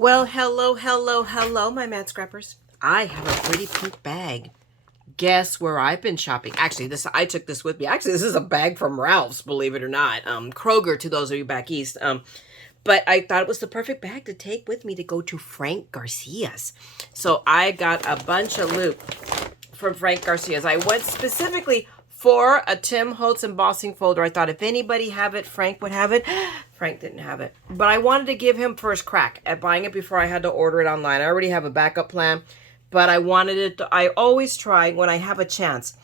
Well, hello, my mad scrappers. I have a pretty pink bag. Guess where I've been shopping? Actually, I took this with me. Actually, this is a bag from Ralph's, believe it or not. Kroger, to those of you back east. But I thought it was the perfect bag to take with me to go to Frank Garcia's. So I got a bunch of loot from Frank Garcia's. I went specifically for a Tim Holtz embossing folder. I thought if anybody have it, Frank would have it. Frank didn't have it. But I wanted to give him first crack at buying it before I had to order it online. I already have a backup plan, but I wanted it to, I always try when I have a chance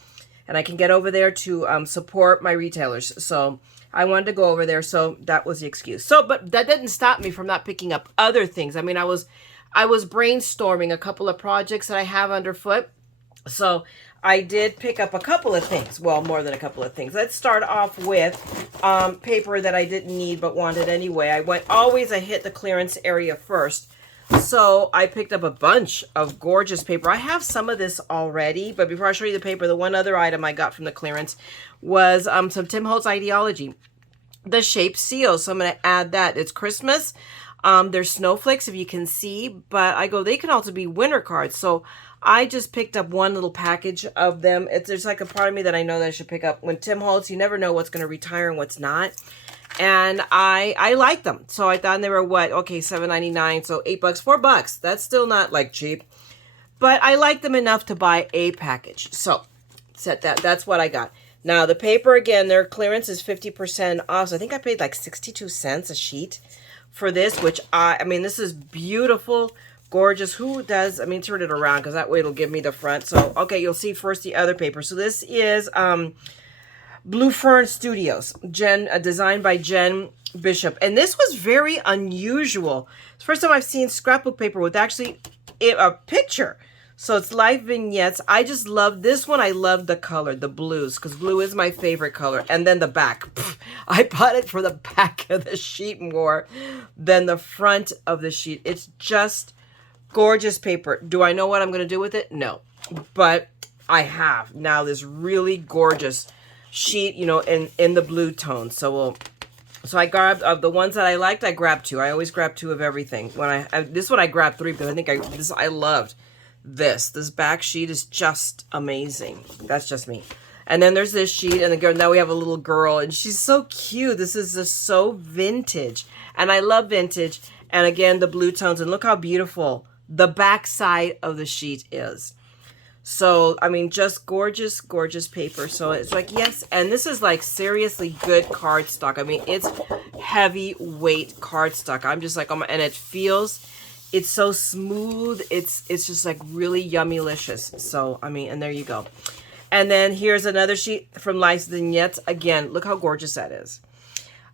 and I can get over there to support my retailers. So I wanted to go over there, so that was the excuse. So, but that didn't stop me from not picking up other things. I mean, I was brainstorming a couple of projects that I have underfoot. So I did pick up a couple of things. Well, more than a couple of things. Let's start off with paper that I didn't need but wanted anyway. I hit the clearance area first. So I picked up a bunch of gorgeous paper. I have some of this already, but before I show you the paper, the one other item I got from the clearance was some Tim Holtz Ideology, the shape seal. So I'm going to add that. It's Christmas. There's snowflakes, if you can see, but they can also be winter cards. So I just picked up one little package of them. There's like a part of me that I know that I should pick up. When Tim Holtz, you never know what's going to retire and what's not. And I like them. So I thought they were what? Okay, $7.99. So $8, $4. That's still not like cheap. But I like them enough to buy a package. So that's what I got. Now the paper, again, their clearance is 50% off. So I think I paid like 62 cents a sheet for this, which I mean, this is beautiful, gorgeous. Who does, I mean, turn it around because that way it'll give me the front. So, okay, you'll see first the other paper. So this is Blue Fern Studios, designed by Jen Bishop. And this was very unusual. It's the first time I've seen scrapbook paper with actually a picture. So it's live vignettes. I just love this one. I love the color, the blues, because blue is my favorite color. And then the back. I bought it for the back of the sheet more than the front of the sheet. It's just gorgeous paper. Do I know what I'm going to do with it? No. But I have now this really gorgeous sheet, you know, in the blue tone. So I grabbed of the ones that I liked. I grabbed two. I always grab two of everything. This one I grabbed three because I think I loved this. This back sheet is just amazing. That's just me. And then there's this sheet, and now we have a little girl, and she's so cute. This is just so vintage, and I love vintage. And again, the blue tones, and look how beautiful the back side of the sheet is. So, I mean, just gorgeous, gorgeous paper. So it's like, yes. And this is like seriously good cardstock. I mean, it's heavyweight cardstock. I'm just like, oh my, and it feels, it's so smooth. It's just like really yummylicious. So, I mean, and there you go. And then here's another sheet from Life Vignettes. Again, look how gorgeous that is.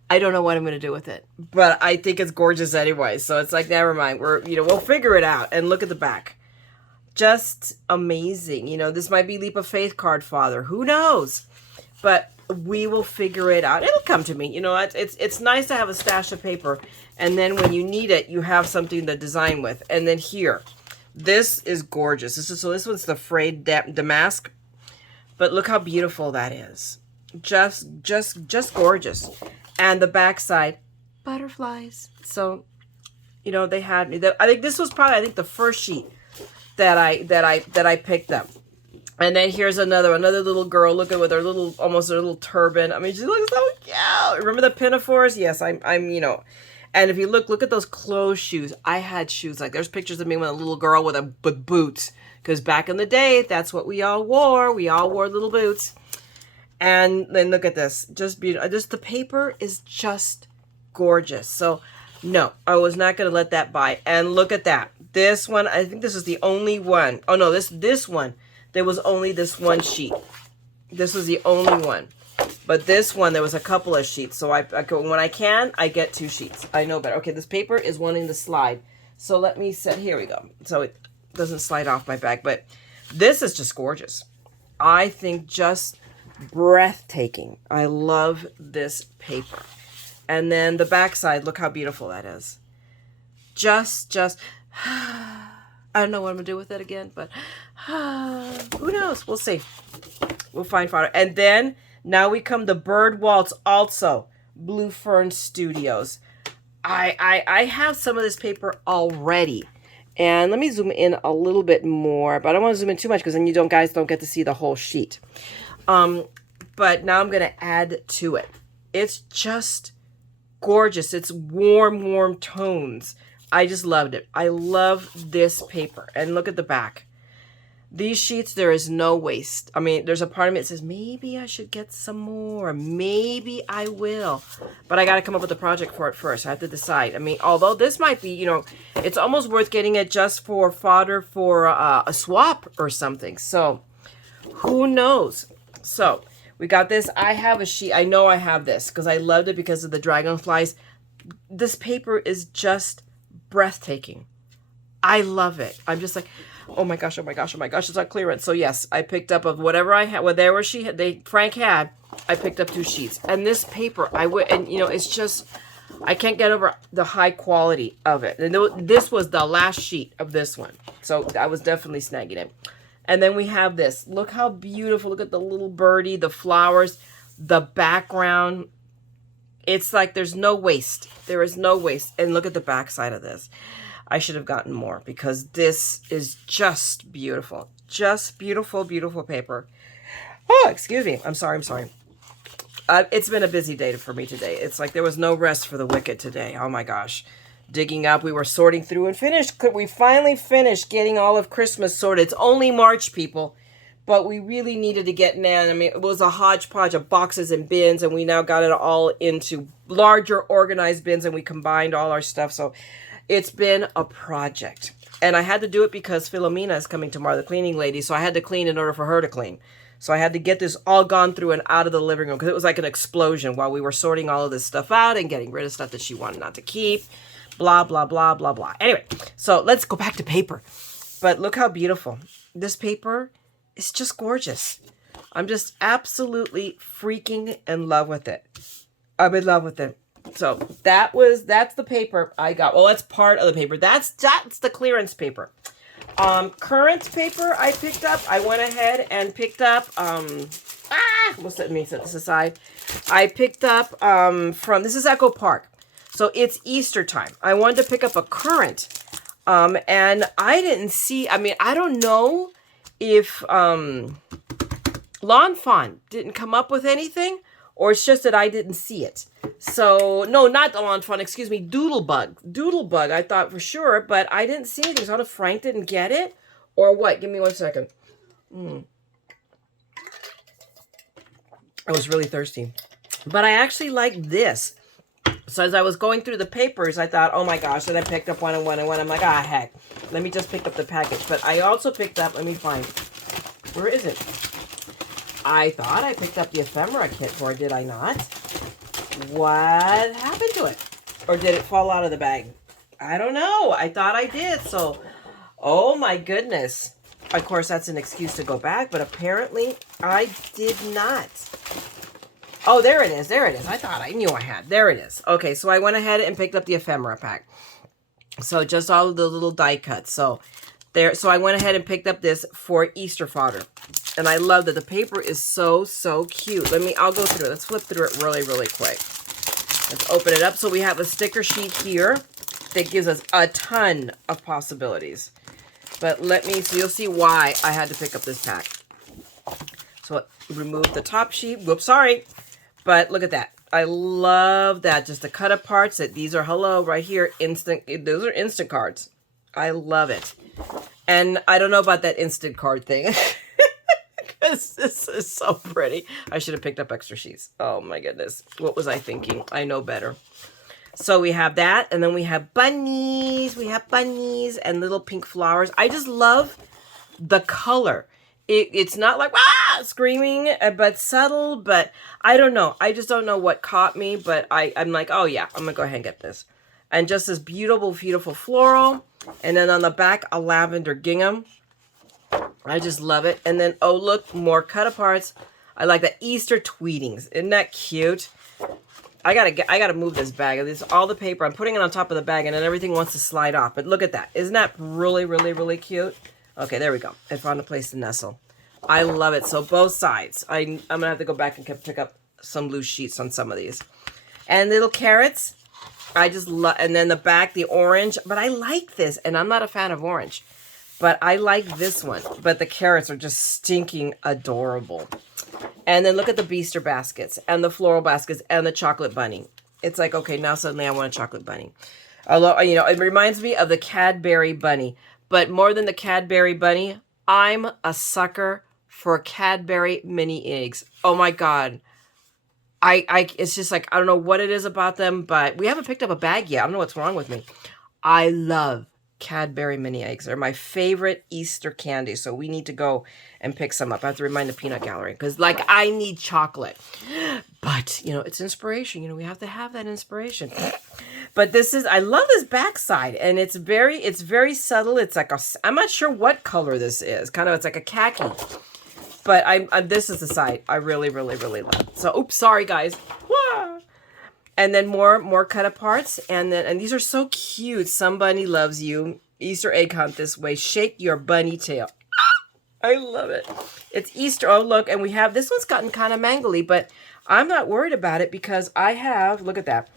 I don't know what I'm going to do with it, but I think it's gorgeous anyway. So it's like, never mind. We'll figure it out. And look at the back. Just amazing. You know, this might be Leap of Faith card, Father. Who knows? But we will figure it out. It'll come to me. You know, it's nice to have a stash of paper. And then when you need it, you have something to design with. And then here, this is gorgeous. This one's the frayed damask. But look how beautiful that is. Just gorgeous. And the backside, butterflies. So, you know, they had me. I think this was probably, the first sheet that I picked up. And then here's another little girl looking with her almost a little turban. I mean, she looks so cute. Remember the pinafores? Yes, I'm, you know. And if you look at those closed shoes. I had shoes like, there's pictures of me with a little girl with boots. Because back in the day, that's what we all wore. We all wore little boots. And then look at this. Just beautiful. The paper is just gorgeous. So, no, I was not going to let that buy. And look at that. This one, I think this is the only one. Oh, no, this one. There was only this one sheet. This was the only one. But this one, there was a couple of sheets. So when I can, I get two sheets. I know better. Okay, this paper is wanting to slide. So let me set, here we go. So it doesn't slide off my bag. But this is just gorgeous. I think just breathtaking. I love this paper. And then the backside, look how beautiful that is. Just, I don't know what I'm going to do with it again, but who knows? We'll see. We'll find fodder. And then now we come to Bird Waltz, also Blue Fern Studios. I have some of this paper already. And let me zoom in a little bit more, but I don't want to zoom in too much because then you guys don't get to see the whole sheet. But now I'm going to add to it. It's just gorgeous. It's warm, warm tones. I just loved it. I love this paper. And look at the back. These sheets, there is no waste. I mean, there's a part of me that says, maybe I should get some more. Maybe I will. But I got to come up with a project for it first. I have to decide. I mean, although this might be, you know, it's almost worth getting it just for fodder for a swap or something. So, who knows? So, we got this. I have a sheet. I know I have this because I loved it because of the dragonflies. This paper is just breathtaking. I love it. I'm just like, oh my gosh, oh my gosh, oh my gosh, it's on clearance. So yes, I picked up of whatever I had, whatever Frank had, I picked up 2 sheets. And this paper, and you know, it's just, I can't get over the high quality of it. And this was the last sheet of this one. So I was definitely snagging it. And then we have this. Look how beautiful. Look at the little birdie, the flowers, the background. It's like there's no waste. There is no waste. And look at the back side of this. I should have gotten more because this is just beautiful. Just beautiful, beautiful paper. Oh, excuse me. I'm sorry. It's been a busy day for me today. It's like there was no rest for the wicked today. Oh my gosh. Digging up. We were sorting through and finished. We finally finished getting all of Christmas sorted. It's only March, people. But we really needed to get in. I mean, it was a hodgepodge of boxes and bins. And we now got it all into larger organized bins. And we combined all our stuff. So it's been a project. And I had to do it because Philomena is coming tomorrow, the cleaning lady. So I had to clean in order for her to clean. So I had to get this all gone through and out of the living room because it was like an explosion while we were sorting all of this stuff out and getting rid of stuff that she wanted not to keep. Blah, blah, blah, blah, blah. Anyway, so let's go back to paper. But look how beautiful. This paper is just gorgeous. I'm just absolutely freaking in love with it. I'm in love with it. So that's the paper I got. Well, that's part of the paper. That's the clearance paper. Current paper I picked up. I went ahead and picked up, let me set this aside. I picked up, this is Echo Park. So it's Easter time. I wanted to pick up a current, and I didn't see, I mean, I don't know if, Lawn Fawn didn't come up with anything, or it's just that I didn't see it. So, no, not the Lawn Fawn, excuse me, Doodlebug. Doodlebug, I thought for sure, but I didn't see anything. So I don't know if Frank didn't get it, or what? Give me 1 second. I was really thirsty. But I actually like this. So as I was going through the papers, I thought, oh my gosh, and I picked up one and one and one. I'm like, heck, let me just pick up the package. But I also picked up, let me find, where is it? I thought I picked up the ephemera kit for it, did I not? What happened to it? Or did it fall out of the bag? I don't know. I thought I did. So, oh my goodness. Of course, that's an excuse to go back, but apparently I did not. Oh, there it is. There it is. I thought I knew I had. There it is. Okay, so I went ahead and picked up the ephemera pack. So just all of the little die cuts. So I went ahead and picked up this for Easter fodder. And I love that the paper is so, so cute. I'll go through it. Let's flip through it really, really quick. Let's open it up. So we have a sticker sheet here that gives us a ton of possibilities. But so you'll see why I had to pick up this pack. So remove the top sheet. Whoops, sorry. But look at that. I love that. Just the cut up parts. These are hello right here. Instant. Those are instant cards. I love it. And I don't know about that instant card thing. Because this is so pretty. I should have picked up extra sheets. Oh my goodness. What was I thinking? I know better. So we have that. And then we have bunnies. We have bunnies and little pink flowers. I just love the color. It's not like, screaming, but subtle, but I don't know. I just don't know what caught me, but I'm like, oh yeah, I'm going to go ahead and get this. And just this beautiful, beautiful floral. And then on the back, a lavender gingham. I just love it. And then, oh, look, more cut-aparts. I like the Easter tweetings. Isn't that cute? I gotta move this bag. This is all the paper. I'm putting it on top of the bag, and then everything wants to slide off. But look at that. Isn't that really, really, really cute? Okay, there we go. I found a place to nestle. I love it. So both sides. I'm going to have to go back and pick up some loose sheets on some of these. And little carrots. I just love, and then the back, the orange, but I like this, and I'm not a fan of orange, but I like this one, but the carrots are just stinking adorable. And then look at the Beaster baskets, and the floral baskets, and the chocolate bunny. It's like, okay, now suddenly I want a chocolate bunny. Although, you know, it reminds me of the Cadbury bunny, but more than the Cadbury bunny, I'm a sucker for Cadbury mini eggs. Oh my God. It's just like, I don't know what it is about them, but we haven't picked up a bag yet. I don't know what's wrong with me. I love Cadbury mini eggs. They're my favorite Easter candy. So we need to go and pick some up. I have to remind the peanut gallery because like I need chocolate, but you know, it's inspiration. You know, we have to have that inspiration. But this is, I love this backside, and it's very subtle. It's like I'm not sure what color this is. Kind of, it's like a khaki. But this is the side I really, really, really love. So, oops, sorry guys. Wah! And then more cut aparts, and these are so cute. Some bunny loves you. Easter egg hunt this way. Shake your bunny tail. I love it. It's Easter. Oh look, and we have this one's gotten kind of mangly, but I'm not worried about it because I have. Look at that.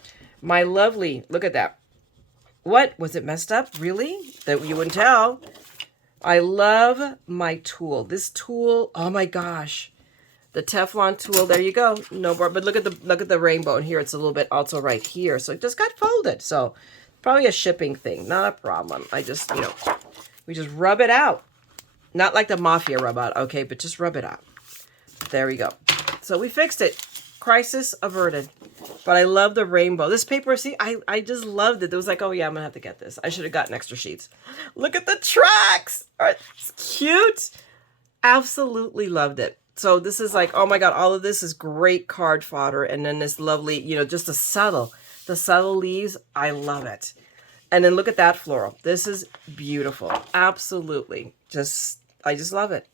My lovely. Look at that. What was it messed up? Really? That you wouldn't tell. I love my tool. This tool, oh my gosh. The Teflon tool, there you go. No more, but look at the rainbow. And here it's a little bit also right here. So it just got folded. So probably a shipping thing, not a problem. I just, you know, we just rub it out. Not like the mafia rub out, okay, but just rub it out. There we go. So we fixed it. Crisis averted. But I love the rainbow. This paper, see, I just loved it. It was like, oh yeah, I'm gonna have to get this. I should have gotten extra sheets. Look at the tracks. It's cute. Absolutely loved it. So this is like, oh my God, all of this is great card fodder. And then this lovely, you know, just the subtle leaves. I love it. And then look at that floral. This is beautiful. Absolutely. I just love it.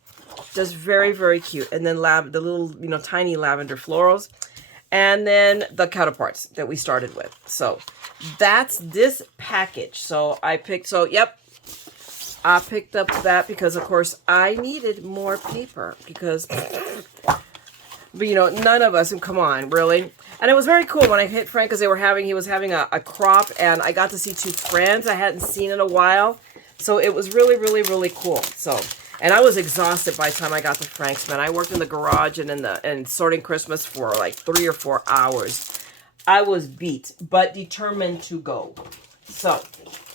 Just very, very cute. And then the little, you know, tiny lavender florals. And then the cut aparts that we started with. So that's this package. So I picked up that because of course I needed more paper because, but you know, none of us, and come on, really. And it was very cool when I hit Frank because he was having a crop, and I got to see two friends I hadn't seen in a while. So it was really, really, really cool. So, and I was exhausted by the time I got to Frank's, man. I worked in the garage and sorting Christmas for like 3 or 4 hours. I was beat, but determined to go. So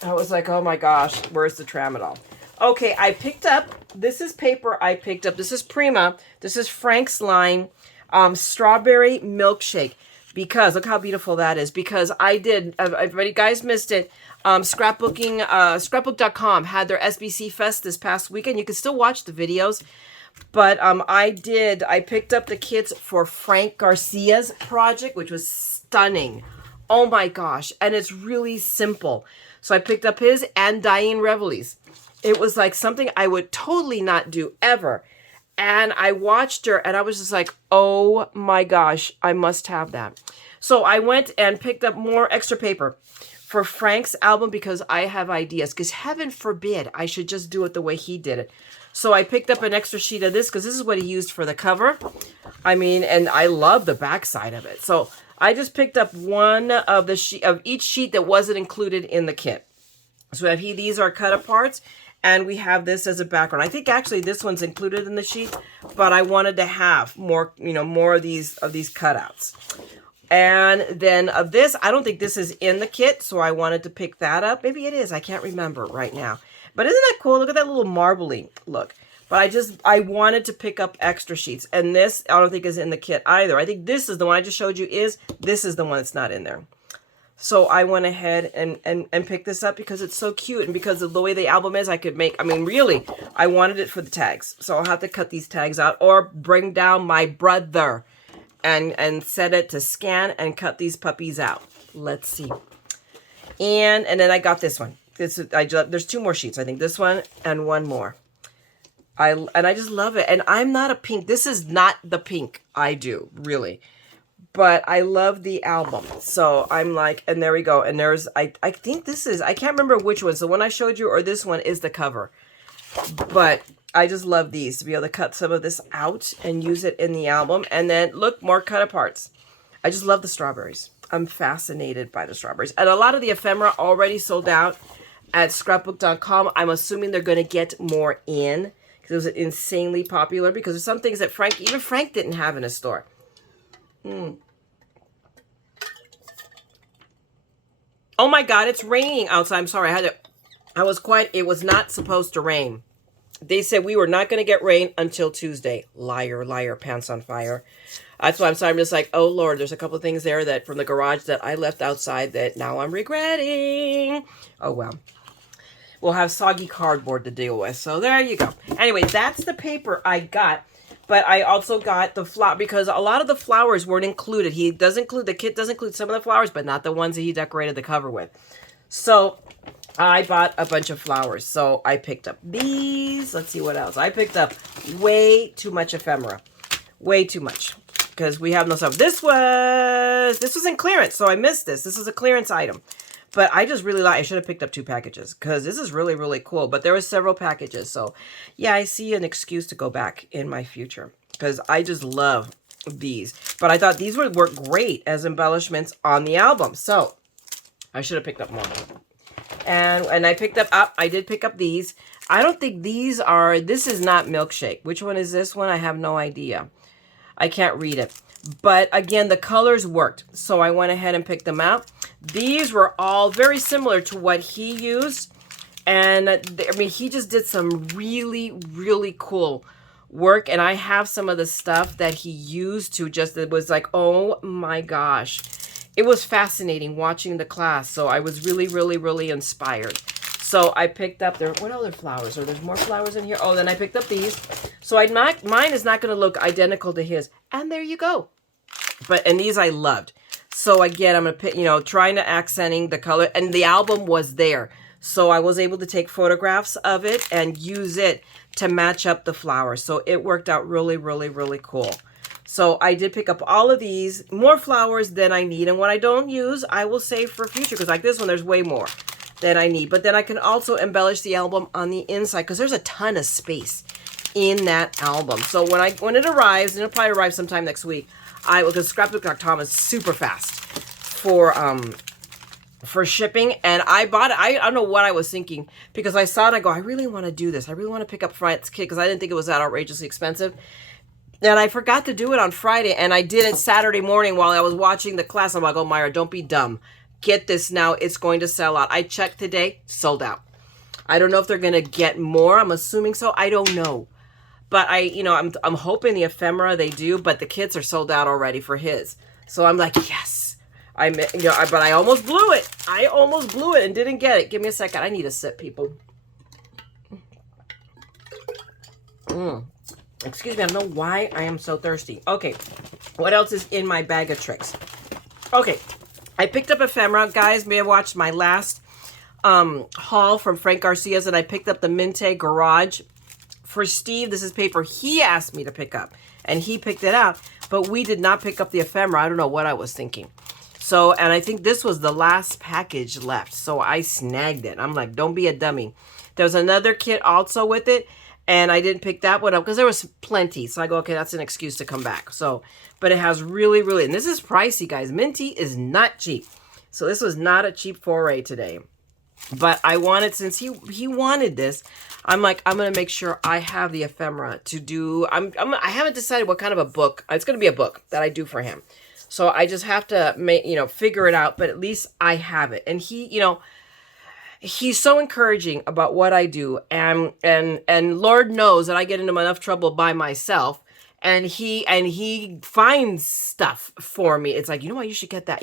I was like, oh my gosh, where's the tramadol? Okay, I picked up, this is paper I picked up. This is Prima. This is Frank's line, strawberry milkshake. Because, look how beautiful that is. Because I did, if you guys missed it, scrapbook.com had their SBC Fest this past weekend. You can still watch the videos. But I picked up the kits for Frank Garcia's project, which was stunning. Oh my gosh. And it's really simple. So I picked up his and Diane Revelle's. It was like something I would totally not do ever. And I watched her and I was just like, oh my gosh, I must have that. So I went and picked up more extra paper for Frank's album because I have ideas. Because heaven forbid I should just do it the way he did it. So I picked up an extra sheet of this because this is what he used for the cover. I mean, and I love the backside of it. So I just picked up one of each sheet that wasn't included in the kit. So these are cut aparts. And we have this as a background. I think actually this one's included in the sheet, but I wanted to have more, you know, more of these cutouts. And then of this, I don't think this is in the kit, so I wanted to pick that up. Maybe it is. I can't remember right now. But isn't that cool? Look at that little marbly look. But I wanted to pick up extra sheets. And this, I don't think is in the kit either. I think this is the one I just showed you this is the one that's not in there. So I went ahead and picked this up because it's so cute. And because of the way the album is, I could make, I mean, really, I wanted it for the tags. So I'll have to cut these tags out or bring down my brother and set it to scan and cut these puppies out. Let's see. And then I got this one. There's 2 more sheets. I think this one and one more. I just love it. And I'm not a pink. This is not the pink I do, really. But I love the album. So I'm like, and there we go. And there's, I think this is, I can't remember which one. So the one I showed you or this one is the cover. But I just love these to be able to cut some of this out and use it in the album. And then look, more cut aparts. I just love the strawberries. I'm fascinated by the strawberries. And a lot of the ephemera already sold out at scrapbook.com. I'm assuming they're going to get more in because it was insanely popular, because there's some things that even Frank didn't have in his store. Oh my God, it's raining outside. I'm sorry. It was not supposed to rain. They said we were not going to get rain until Tuesday. Liar, liar, pants on fire. That's why I'm just like, oh Lord, there's a couple of things there that from the garage that I left outside that now I'm regretting. Oh well. We'll have soggy cardboard to deal with. So there you go. Anyway, that's the paper I got. But I also got the flower, because a lot of the flowers weren't included. The kit does include some of the flowers, but not the ones that he decorated the cover with. So I bought a bunch of flowers. So I picked up these. Let's see what else. I picked up way too much ephemera. Way too much. Because we have no stuff. This was in clearance, so I missed this. This is a clearance item. But I just really I should have picked up 2 packages, because this is really, really cool. But there were several packages. So, yeah, I see an excuse to go back in my future, because I just love these. But I thought these would work great as embellishments on the album. So, I should have picked up more. And I did pick up these. I don't think this is not Milkshake. Which one is this one? I have no idea. I can't read it. But again, the colors worked. So I went ahead and picked them out. These were all very similar to what he used. And I mean, he just did some really, really cool work. And I have some of the stuff that he used to it was like, oh my gosh. It was fascinating watching the class. So I was really, really, really inspired. So I picked up what other flowers? There's more flowers in here. Oh, then I picked up these. So mine is not going to look identical to his. And there you go. And these I loved. So again, I'm going to pick, trying to accenting the color. And the album was there. So I was able to take photographs of it and use it to match up the flowers. So it worked out really, really, really cool. So I did pick up all of these, more flowers than I need. And what I don't use, I will save for future. Because like this one, there's way more than I need. But then I can also embellish the album on the inside, because there's a ton of space in that album. So when it arrives, and it'll probably arrive sometime next week, because scrapbook.com is super fast for shipping, and I bought it. I don't know what I was thinking, because I saw it, I go, I really want to do this. I really want to pick up Frank's kit, because I didn't think it was that outrageously expensive. And I forgot to do it on Friday, and I did it Saturday morning while I was watching the class. I'm like, oh, Mayra, don't be dumb. Get this now. It's going to sell out. I checked today, sold out. I don't know if they're going to get more. I'm assuming so. I don't know. But I'm hoping the ephemera they do, but the kits are sold out already for his. So I'm like, yes. But I almost blew it. I almost blew it and didn't get it. Give me a second. I need a sip, people. Excuse me. I don't know why I am so thirsty. Okay. What else is in my bag of tricks? Okay. I picked up ephemera. Guys may have watched my last haul from Frank Garcia's, and I picked up the Minte Garage. For Steve, this is paper he asked me to pick up, and he picked it out, but we did not pick up the ephemera. I don't know what I was thinking. So, and I think this was the last package left, so I snagged it. I'm like, don't be a dummy. There was another kit also with it, and I didn't pick that one up because there was plenty. So I go, okay, that's an excuse to come back. So, but it has really, really, and this is pricey, guys. Minty is not cheap. So this was not a cheap foray today. But I wanted, since he wanted this, I'm like, I'm going to make sure I have the ephemera to do. I haven't decided what kind of a book. It's going to be a book that I do for him. So I just have to figure it out, but at least I have it. And he's so encouraging about what I do. And Lord knows that I get into enough trouble by myself. And he finds stuff for me. It's like, you know what, you should get that,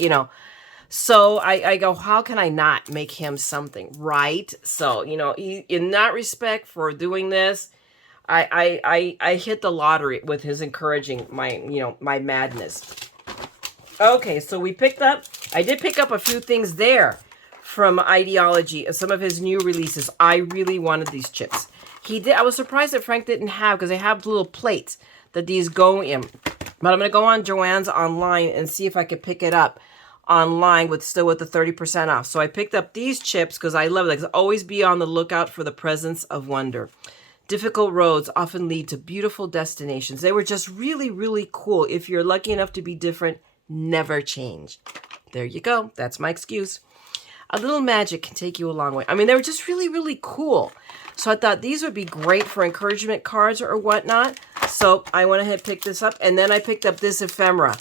So I go, how can I not make him something, right? So, in that respect for doing this, I hit the lottery with his encouraging my madness. Okay, so I did pick up a few things there from Ideology, some of his new releases. I really wanted these chips. I was surprised that Frank didn't have, because they have little plates that these go in. But I'm going to go on JoAnn's online and see if I could pick it up online with the 30% off. So I picked up these chips because I love it. Always be on the lookout for the presence of wonder. Difficult roads often lead to beautiful destinations. They were just really, really cool. If you're lucky enough to be different, never change. there you go. That's my excuse. A little magic can take you a long way. I mean, they were just really, really cool. So I thought these would be great for encouragement cards or whatnot. So I went ahead and picked this up. And then I picked up this ephemera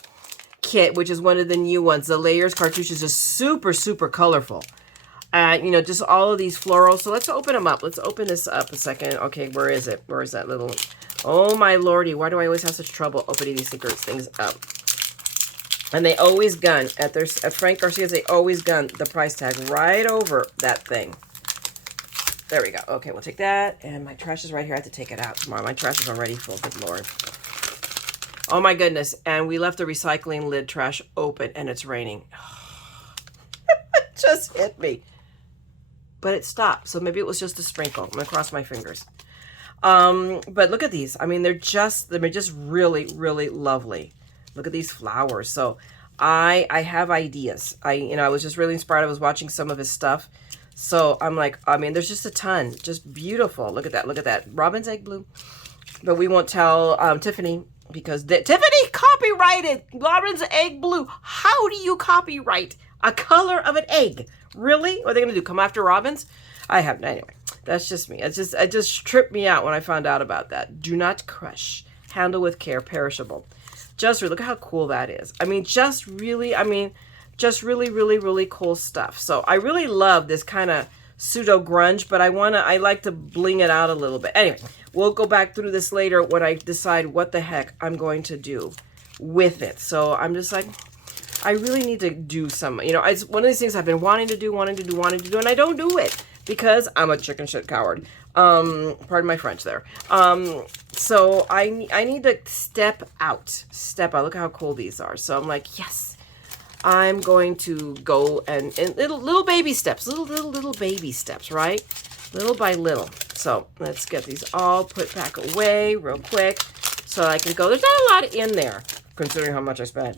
kit, which is one of the new ones. The layers cartouche is just super, super colorful. You know, just all of these florals. So let's open them up. Let's open this up a second. Okay, where is it? Where is that little... Oh, my lordy. Why do I always have such trouble opening these things up? And they always gun. At Frank Garcia's, they always gun the price tag right over that thing. There we go. Okay, we'll take that. And my trash is right here. I have to take it out tomorrow. My trash is already full. Good Lord. Oh, my goodness. And we left the recycling lid trash open, and it's raining. It just hit me. But it stopped. So maybe it was just a sprinkle. I'm going to cross my fingers. But look at these. I mean, they're just really, really lovely. Look at these flowers. So I have ideas. I was just really inspired. I was watching some of his stuff. So I'm like, I mean, there's just a ton. Just beautiful. Look at that. Look at that. Robin's egg blue. But we won't tell Tiffany because Tiffany copyrighted Robin's egg blue. How do you copyright a color of an egg? Really? What are they going to do? Come after Robin's? I have, anyway, that's just me. It just tripped me out when I found out about that. Do not crush. Handle with care, perishable. Just look at how cool that is. I mean, just really, really, really cool stuff. So I really love this kind of pseudo grunge, but I like to bling it out a little bit. Anyway, we'll go back through this later when I decide what the heck I'm going to do with it. So I'm just like, I really need to do some, it's one of these things I've been wanting to do, and I don't do it because I'm a chicken shit coward. Pardon my French there. So I need to step out. Look how cool these are. So I'm like, yes, I'm going to go and little baby steps, little baby steps, right? Little by little. So let's get these all put back away real quick so I can go. There's not a lot in there considering how much I spent.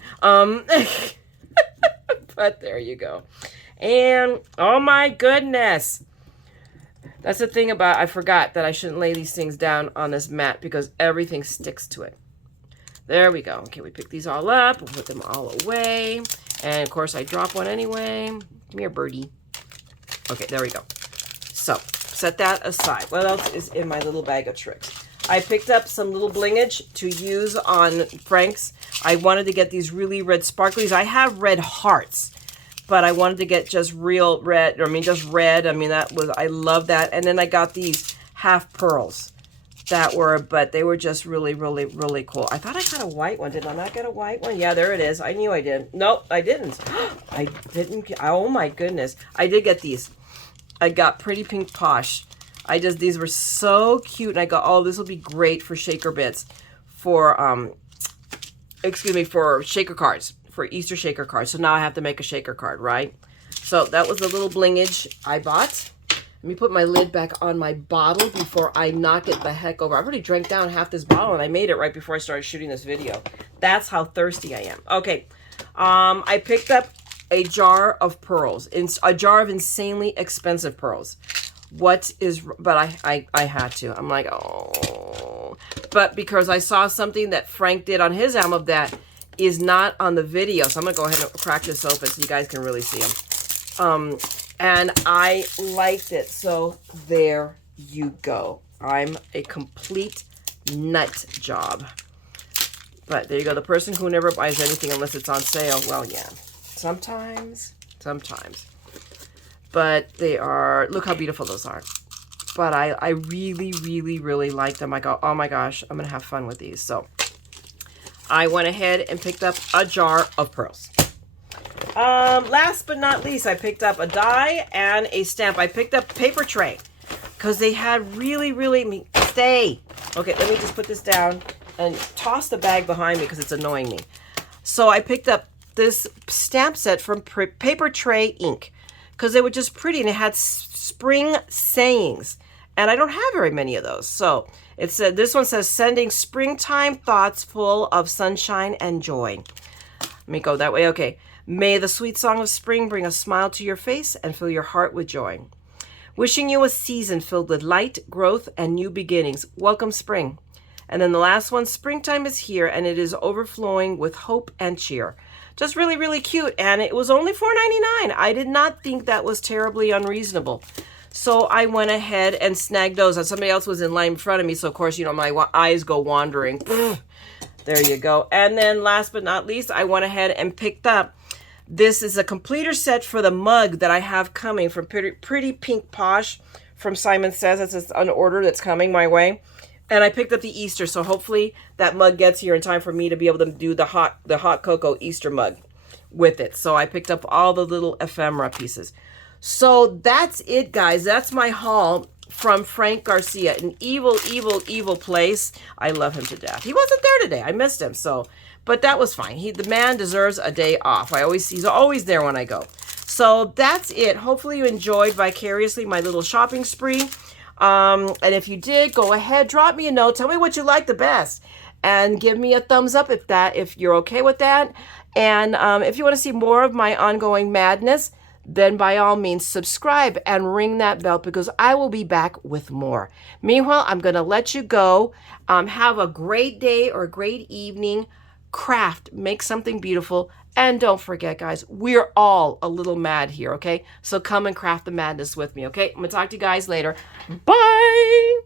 But there you go. And oh my goodness. That's the thing about, I forgot that I shouldn't lay these things down on this mat because everything sticks to it. There we go. Okay, we pick these all up. We'll put them all away. And of course, I drop one anyway. Come here, birdie. Okay, there we go. So, set that aside. What else is in my little bag of tricks? I picked up some little blingage to use on Frank's. I wanted to get these really red sparklies. I have red hearts, but I wanted to get just real red, just red. I love that. And then I got these half pearls but they were just really, really, really cool. I thought I got a white one. Did I not get a white one? Yeah, there it is. I knew I did. Nope, I didn't. I didn't. Oh my goodness. I did get these. I got Pretty Pink Posh. These were so cute. And I got, oh, this will be great for shaker bits for shaker cards, for Easter shaker cards. So now I have to make a shaker card, right? So that was the little blingage I bought. Let me put my lid back on my bottle before I knock it the heck over. I've already drank down half this bottle and I made it right before I started shooting this video. That's how thirsty I am. Okay. I picked up a jar of pearls, a jar of insanely expensive pearls. But I had to. I'm like, oh. But because I saw something that Frank did on his album that is not on the video. So I'm going to go ahead and crack this open so you guys can really see them. And I liked it. So there you go. I'm a complete nut job. But there you go. The person who never buys anything unless it's on sale. Well, yeah. Sometimes. But they are, look how beautiful those are. But I really, really, really like them. I go, oh my gosh, I'm going to have fun with these. So I went ahead and picked up a jar of pearls. Last but not least, I picked up a die and a stamp. I picked up paper tray because they had really, really, stay. Okay, let me just put this down and toss the bag behind me because it's annoying me. So I picked up this stamp set from Paper Tray Inc. because they were just pretty and it had spring sayings. And I don't have very many of those. So it said, this one says, sending springtime thoughts full of sunshine and joy. Let me go that way. Okay. May the sweet song of spring bring a smile to your face and fill your heart with joy. Wishing you a season filled with light, growth, and new beginnings. Welcome spring. And then the last one, springtime is here and it is overflowing with hope and cheer. just really, really cute. And it was only $4.99. I did not think that was terribly unreasonable. So I went ahead and snagged those. And somebody else was in line in front of me. So, of course, you know, my eyes go wandering. There you go. And then last but not least, I went ahead and picked up. This is a completer set for the mug that I have coming from Pretty Pink Posh from Simon Says. That's an order that's coming my way. And I picked up the Easter, so hopefully that mug gets here in time for me to be able to do the hot cocoa Easter mug with it. So I picked up all the little ephemera pieces. So that's it, guys. That's my haul from Frank Garcia, an evil, evil, evil place. I love him to death. He wasn't there today. I missed him, so... But that was fine. The man deserves a day off. He's always there when I go. So that's it. Hopefully you enjoyed vicariously my little shopping spree. And if you did, go ahead, drop me a note. Tell me what you like the best. And give me a thumbs up if you're okay with that. And if you want to see more of my ongoing madness, then by all means subscribe and ring that bell because I will be back with more. Meanwhile, I'm going to let you go. Have a great day or a great evening. Craft, make something beautiful, and don't forget, guys, we're all a little mad here, okay? So come and craft the madness with me, okay? I'm gonna talk to you guys later. Bye!